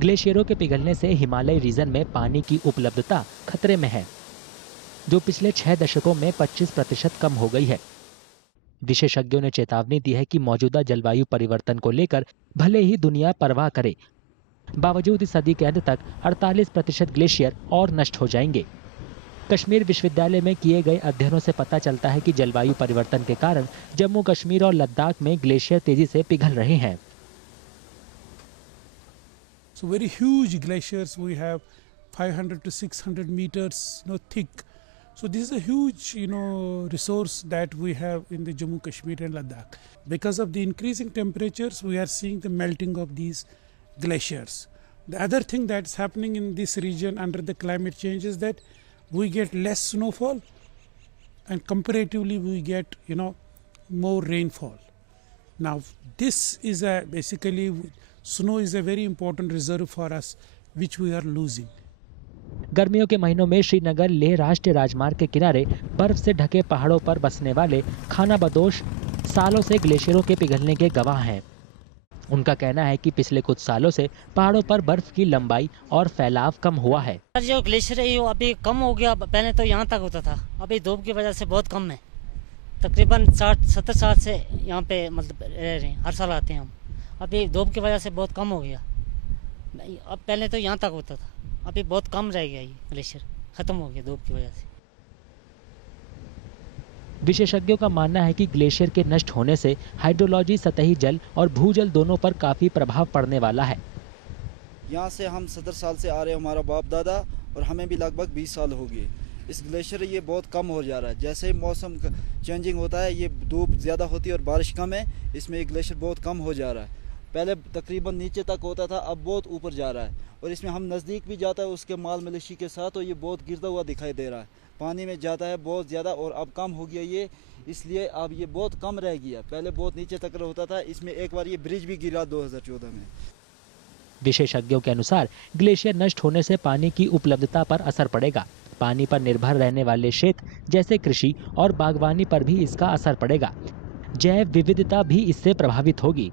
ग्लेशियरों के पिघलने से हिमालय रीजन में पानी की उपलब्धता खतरे में है, जो पिछले 6 दशकों में 25% कम हो गई है। विशेषज्ञों ने चेतावनी दी है कि मौजूदा जलवायु परिवर्तन को लेकर भले ही दुनिया परवाह करे, बावजूद इस सदी के अंत तक 48% ग्लेशियर और नष्ट हो जाएंगे। कश्मीर विश्वविद्यालय में किए गए अध्ययनों से पता चलता है कि जलवायु परिवर्तन के कारण जम्मू कश्मीर और लद्दाख में ग्लेशियर तेजी से पिघल रहे हैं। So very huge glaciers we have, 500 to 600 meters thick. So this is a huge resource that we have in the Jammu Kashmir and Ladakh. Because of the increasing temperatures, we are seeing the melting of these glaciers. The other thing that's happening in this region under the climate change is that we get less snowfall and comparatively we get more rainfall. Now this is basically snow is a very important reserve for us which we are losing. गर्मियों के महीनों में श्रीनगर लेह राष्ट्रीय राजमार्ग के किनारे बर्फ से ढके पहाड़ों पर बसने वाले खाना बदोश सालों से ग्लेशियरों के पिघलने के गवाह हैं। उनका कहना है कि पिछले कुछ सालों से पहाड़ों पर बर्फ की लंबाई और फैलाव कम हुआ है। जो ग्लेशियर है वो अभी कम हो गया, पहले तो यहाँ तक होता था, अभी धूप की वजह से बहुत कम है। तकरीबन 60-70 साल से यहाँ पे मतलब रह रहे हैं, हर साल आते हैं हम। अभी धूप की वजह से बहुत कम हो गया, अब पहले तो यहाँ तक होता था, अभी बहुत कम रह गया, ये ग्लेशियर खत्म हो गया धूप की वजह से। विशेषज्ञों का मानना है कि ग्लेशियर के नष्ट होने से हाइड्रोलॉजी, सतही जल और भूजल दोनों पर काफी प्रभाव पड़ने वाला है। यहाँ से हम 70 साल से आ रहे हैं, हमारा बाप दादा, और हमें भी लगभग 20 साल हो गए। इस ग्लेशियर ये बहुत कम हो जा रहा है, जैसे ही मौसम चेंजिंग होता है, ये धूप ज़्यादा होती है और बारिश कम है, इसमें ये ग्लेशियर बहुत कम हो जा रहा है। पहले तकरीबन नीचे तक होता था, अब बहुत ऊपर जा रहा है, और इसमें हम नज़दीक भी जाता है उसके माल मवेशी के साथ, तो ये बहुत गिरता हुआ दिखाई दे रहा है, पानी में जाता है बहुत ज़्यादा, और अब कम हो गया ये, इसलिए अब ये बहुत कम रह गया। पहले बहुत नीचे तक होता था, इसमें एक बार ये ब्रिज भी गिरा 2014 में। विशेषज्ञों के अनुसार ग्लेशियर नष्ट होने से पानी की उपलब्धता पर असर पड़ेगा। पानी पर निर्भर रहने वाले क्षेत्र जैसे कृषि और बागवानी पर भी इसका असर पड़ेगा। जैव विविधता भी इससे प्रभावित होगी।